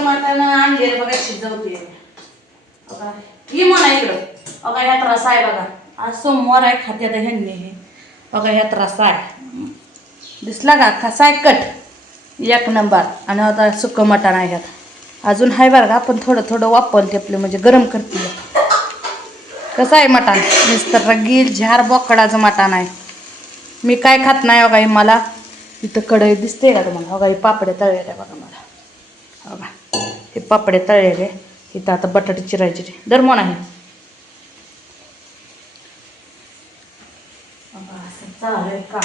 मटण आणले बघा शिजवते बघा ही म्हणा इकडं बघा ह्यात रसा आहे बघा आज सोमवार आहे खात्यात ह्यांनी हे बघा ह्यात रसा आहे दिसला का कसा आहे कट एक नंबर आणि आता सुकं मटण आहे ह्यात अजून आहे बरं का आपण थोडं थोडं वापरते आपले म्हणजे गरम करते कसं आहे मटण नुसतं रगील झार बोकडाचं मटण आहे मी काय खात नाही बघा मला इथं कढई दिसते का तुम्हाला बघा हे पापडे तळलेले बघा मला बघा हे पापडे तळलेले इथं आता बटाटे चिरायचे दरमोन आहे असं चालू आहे का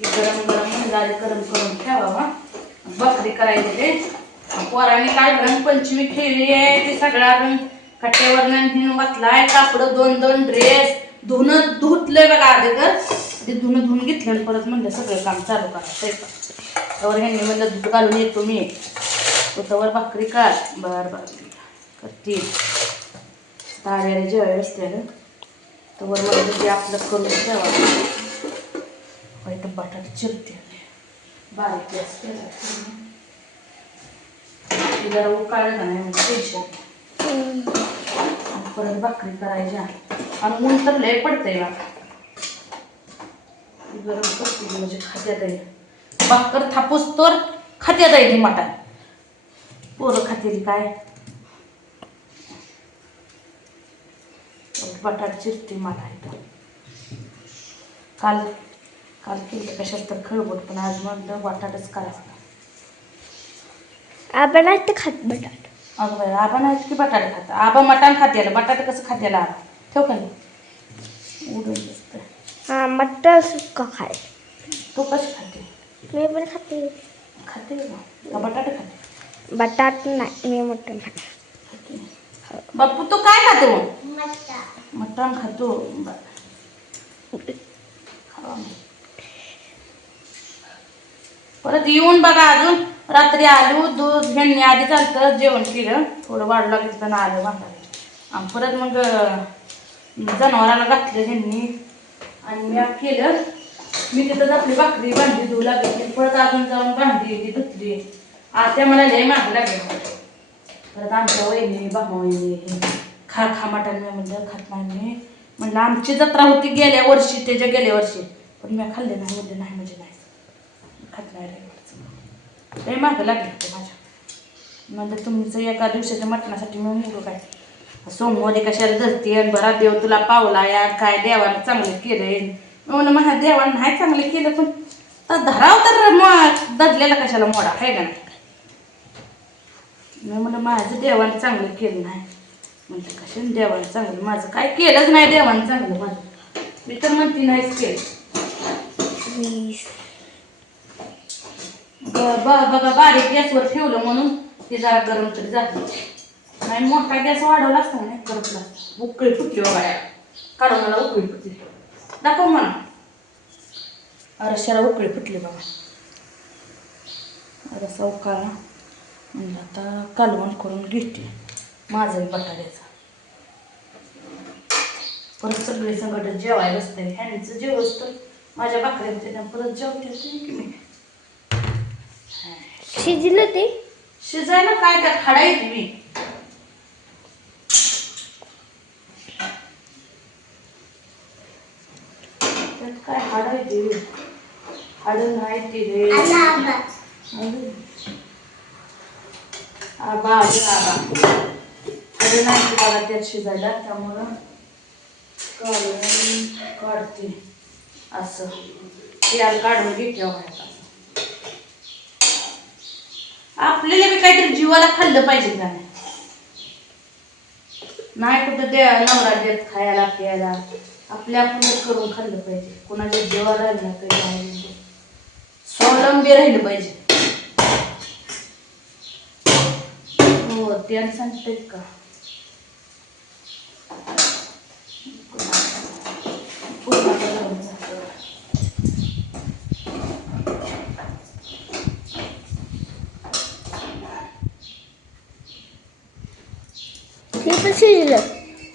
गरम गरम झाले गरम करून ठेवा बकरी करायची ते पोराने काय रंगपंचमी खेळली आहे ते सगळा रंग कट्ट्यावर हिन वाचलाय कापड दोन दोन ड्रेस धुणं धुतलंय बघा आधी तर ते धुणं धुवून घेतलं परत म्हणलं सगळं काम चालू करायचं त्यावर ह्यांनी म्हणलं दूध घालून येतो मी तोवर भाकरी काढ बर बर करते ताऱ्याने जेवायला बसते तोवर म्हणलं ते आपलं करून ठेवा वाईट बटाटे चिरते बारीक गॅस केला जरा उकाळलं का नाही म्हणजे टेन्शन परत भाकरी करायच्या आणि ऊन तर लय पडतंय बघा गरम करते म्हणजे खात्यात आहे भाकर थापूस तर खात्यात आहे ती मटण पोरं खातील काय बटाट चिरते मला इथं काल काल केलं कशात तर खळबट पण आज म्हणलं बटाटच करायचं आबा नाही तर खात बटाट अगं बाई आबा नाही की बटाटे खात आबा मटण खात्याला बटाटे कसं खात्याला आबा ठेव का नाही उडून दिसतं हां मटर सुक्का खाय तू कशी खाते मी पण खाते खाते का बटाटे खाते बटाट नाही मी मटण खाते बापू तू काय खातो मटण खातो परत येऊन बघा अजून रात्री आलू दूध ह्यांनी आधी चालतं जेवण केलं थोडं वाढू लागलं तर आलं वाटायला आणि परत मग जनावराला घातलं ह्यांनी आणि मी केलं मी तिथंच आपली भाकरी भांडी धुवू लागली परत अजून जाऊन भांडी ती धुतली त्या मला लय माग लागले परत आमच्या वहिनी भाऊ खा खा मटण मी म्हणलं खात नाही मी म्हणलं आमची जत्रा होती गेल्या वर्षी त्याच्या गेल्या वर्षी पण मी खाल्ले नाही म्हणजे नाही म्हणजे नाही खात नाही लय मागं लागले होते माझ्या म्हणजे तुमचं एका दिवसाच्या मटणासाठी मी म्हणतो काय सोमवारी कशाला धरते आणि बरा देव तुला पावला यार काय देवानं चांगलं केलंय म्हणून माझ्या देवानं नाही चांगलं केलं पण तर धराव तर ददलेला कशाला मोडा आहे का नाही मी म्हणलं माझं देवानं चांगलं केलं नाही म्हणजे कशाने देवानं चांगलं माझं काय केलंच नाही देवानं चांगलं माझं मी तर म्हणते नाहीच केलं बघा बारीक गॅसवर ठेवलं म्हणून ते जरा गरम तरी जाते नाही मोठा गॅस वाढवला असता नाही करपला उकळी फुटली बघा काढून मला उकळी फुटली दाखव म्हणा रश्याला उकळी फुटली बघा रसा उकाळा म्हणलं आता कालवण करून घेते माझाही बटाट्याचा परत सगळे सगळं जेवायला बसते ह्यांचं जेवच तर माझ्या भाकऱ्या परत जेवते की मी शिजलं ते शिजायला काय त्यात हाडायची मी त्यात काय हाडायची हाड नाही ती रे आबा आबा हाड नाही ती बघा त्यात शिजायला त्यामुळं काढून काढते असं तेल काढून घेते व्हायला आपल्याला बी काहीतरी जीवाला खाल्लं पाहिजे का नाही कुठं नवरा देत खायला प्यायला आपल्या आपणच करून खाल्लं पाहिजे कोणाच्या जीवाला राहिलं पाहिजे स्वावलंबी राहिलं पाहिजे हो ते सांगतेत का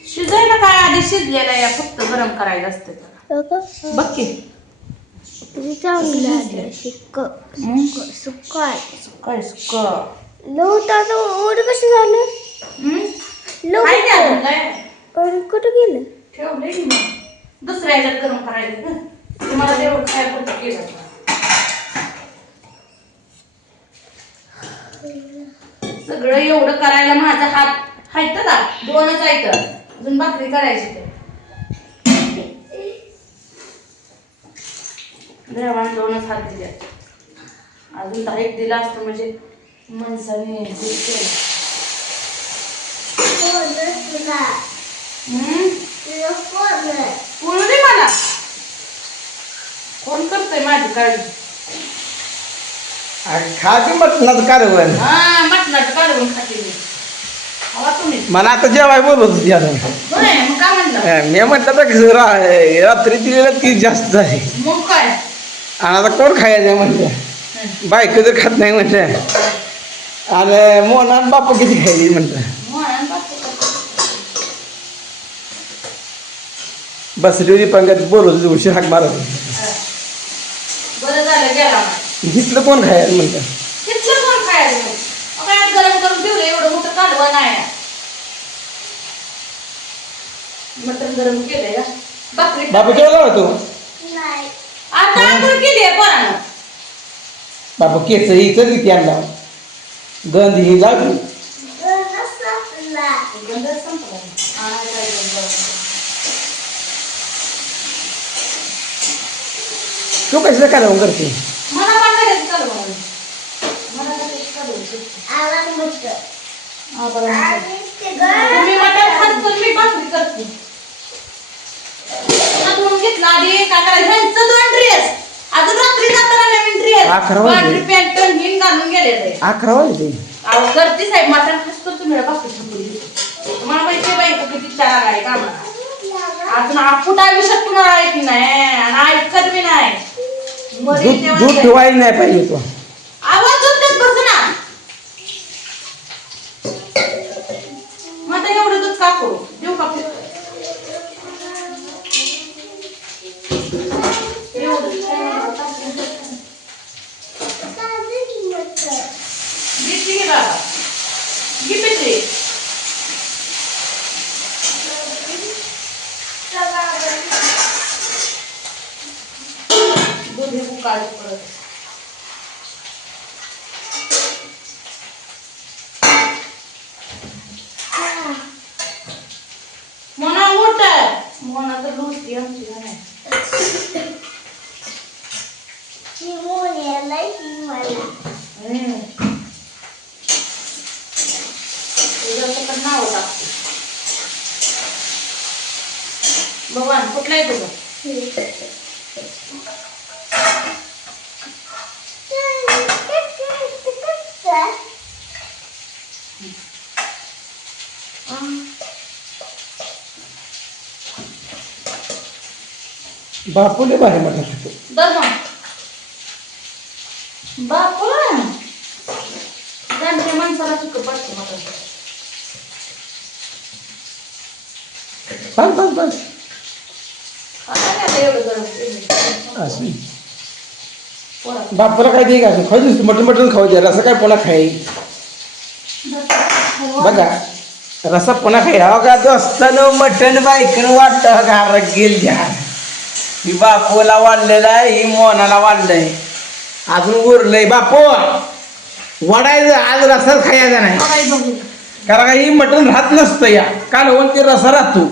शिजायला काय आधी शिजलेला या फक्त गरम करायला असतं त्याला बघ की चांगलं सुक्क सुक्क सुक्क लोटाचं ओढ कसं झालं हम्म? लो काय ते अजून काय कुठं गेलं ठेवलंय की मग दुसऱ्या ह्याच्यात गरम करायचं गं. ते मला तेवढं काय पुरतं केलं सगळं एवढं करायला माझा हात आहेत का 2च आहेत अजून भाकरी करायची ते देवाने 2च हात दिले अजून 10 दिला असतं म्हणजे माणसाने हे केलं. बोलू दे मला कोण करतोय माझी काळजी खाते मटणाचं कारवण हा मटणाचं काढून खाते मी हवा तुम्ही मला आता जेवाय बोलत होती आता बरं आहे मग काय म्हणलं मी म्हटलं तर रात्री दिलेलं ती जास्त आहे मग काय आणि आता कोण खायचं म्हटलं बायको जर खात नाही म्हटलं आणि मोना बापू किती खायची म्हटलं म्हणून बापू करतो. बसली होती पंगत बोलत होती उशीर हाक मारत होती. बरं झालं गेला घेतलं कोण खायचं म्हटलं तिथलं कोण खायचं मग काय गरम करून ठेवलं एवढं मोठं काढवा नाही मटण गरम केलंय का भाकरी बापू जेवला होतो आता आंघोळ केली आहे पोरानं बापू केस हिचं किती आणला गंध ही लावली गंध संपला आणायला काय गंध. तू कशाला कारवण करते मला पण करायचं चालू आहे. मला करायचं चालू आहे. तुम्ही मटण खात तर मी भाकरी करते धुवून घेतला आधी काय करायचं ह्यांचं 2 ड्रेस अजून रात्री जाताना नवीन ड्रेस 11 वाजले. पांढरी पॅन्ट हिन घालून गेले 11 वाजले अहो करते साहेब मटण खास करतो मी भाकरी ठेवली तुम्हाला माहिती आहे बाई किती चार आहे कामाला अजून आपुट आयुष्यात कुणाला ऐकली नाही आणि ऐकत बी नाही मरेल तेव्हा दूध ठेवायला नाही पाहिजे तो आवाज होतच बस ना मग आता एवढं दूध का करू देऊ का फिरतो एवढं घेतली की बाबा घे पितरी दूध हे उकाळ परत मोना उठ मोना तर लुटती आमची का नाही तुझं पण नाव टाकते भगवान कुठला आहे तुझं बापूले भारी मटण खातो दर बापू त्यांच्या माणसाला चुक पडते मला बस बस बस आता एवढं गरम केलं. असं पोरात. बापूला काय दे का खाऊ दिसतो मटण मटण खाऊ द्या रसा काय पुन्हा खाई बघा रसा पुन्हा खाई हा का दोस्तानो मटण बायकन वाटतं का गेल द्या ही बापूला वाढलेला आहे ही मोनाला वाढलंय अजून उरलंय बापू वाढायचं आज रसाच खायचा नाही बघाय बघू. कारण का ही मटण राहत नसतं या कालवण ते रसा राहतो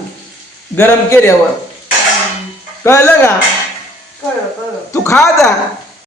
गरम केल्यावर कळलं का कळलं कळलं तू खा जा